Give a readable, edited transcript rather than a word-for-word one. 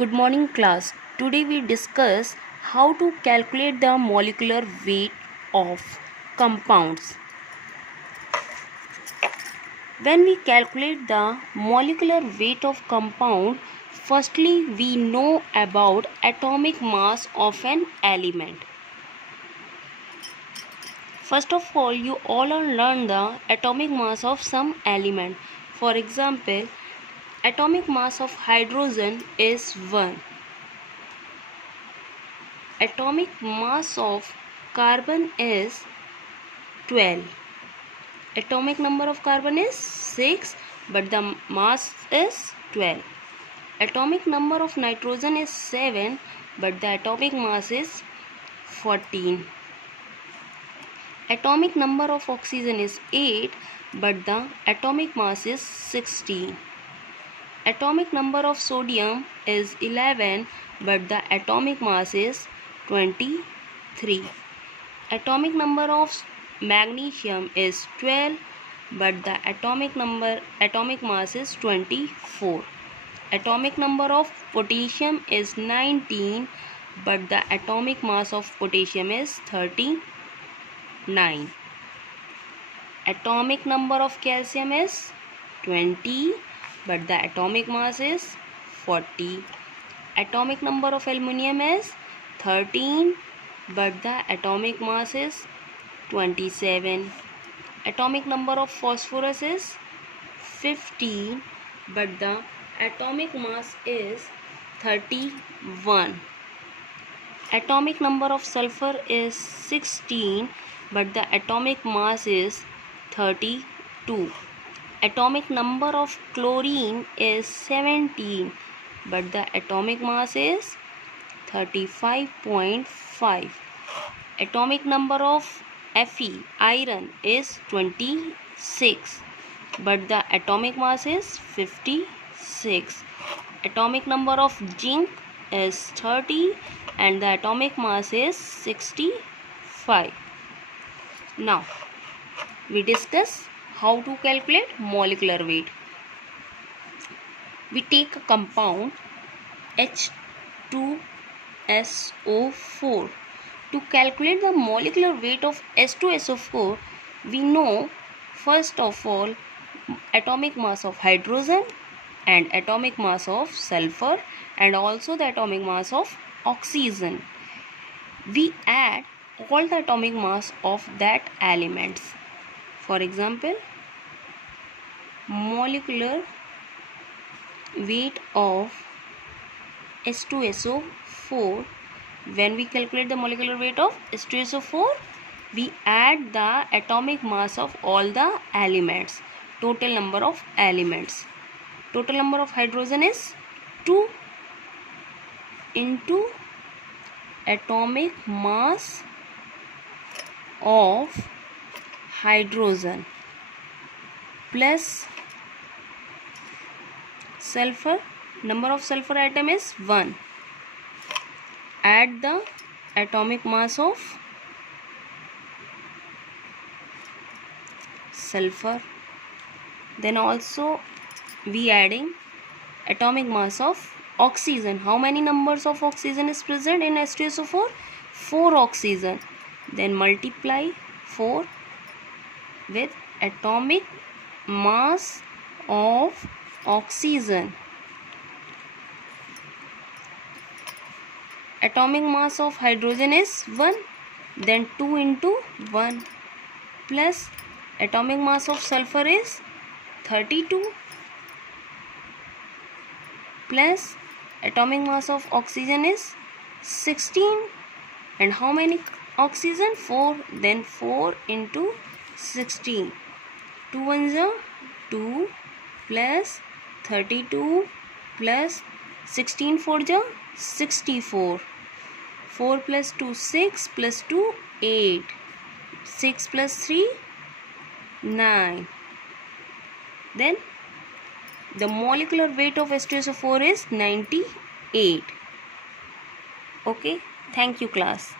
Good morning class. Today we discuss how to calculate the molecular weight of compounds. When we calculate the molecular weight of compound, firstly we know about atomic mass of an element. First of all, you all learn the atomic mass of some element. For example, atomic mass of hydrogen is 1. Atomic mass of carbon is 12. Atomic number of carbon is 6, but the mass is 12. Atomic number of nitrogen is 7, but the atomic mass is 14. Atomic number of oxygen is 8, but the atomic mass is 16. Atomic number of sodium is 11, but the atomic mass is 23. Atomic number of magnesium is 12, but the atomic mass is 24. Atomic number of potassium is 19, but the atomic mass of potassium is 39. Atomic number of calcium is 20, but the atomic mass is 40. Atomic number of aluminum is 13, but the atomic mass is 27. Atomic number of phosphorus is 15, but the atomic mass is 31. Atomic number of sulfur is 16, but the atomic mass is 32. Atomic number of chlorine is 17, but the atomic mass is 35.5. Atomic number of Fe, iron, is 26, but the atomic mass is 56. Atomic number of zinc is 30, and the atomic mass is 65. Now, we discuss how to calculate molecular weight. We take a compound H2SO4. To calculate the molecular weight of H2SO4, we know first of all atomic mass of hydrogen and atomic mass of sulfur and also the atomic mass of oxygen. We add all the atomic mass of that elements. For example, molecular weight of H2SO4. When we calculate the molecular weight of H2SO4, we add the atomic mass of all the elements. Total number of elements. Total number of hydrogen is 2 into atomic mass of hydrogen plus sulfur. Number of sulfur atom is 1. Add the atomic mass of sulfur. Then also we adding atomic mass of oxygen. How many numbers of oxygen is present in H2SO4? 4 oxygen. Then multiply 4 with atomic mass of oxygen. Atomic mass of hydrogen is 1, then 2 into 1 plus atomic mass of sulfur is 32 plus atomic mass of oxygen is 16. And how many oxygen? 4, then 4 into 16. 2 ones are 2 plus 32 plus 16 4s are 64. 4 plus 2 6 plus 2 8. 6 plus 3 9. Then the molecular weight of H2SO4 is 98. Okay, thank you class.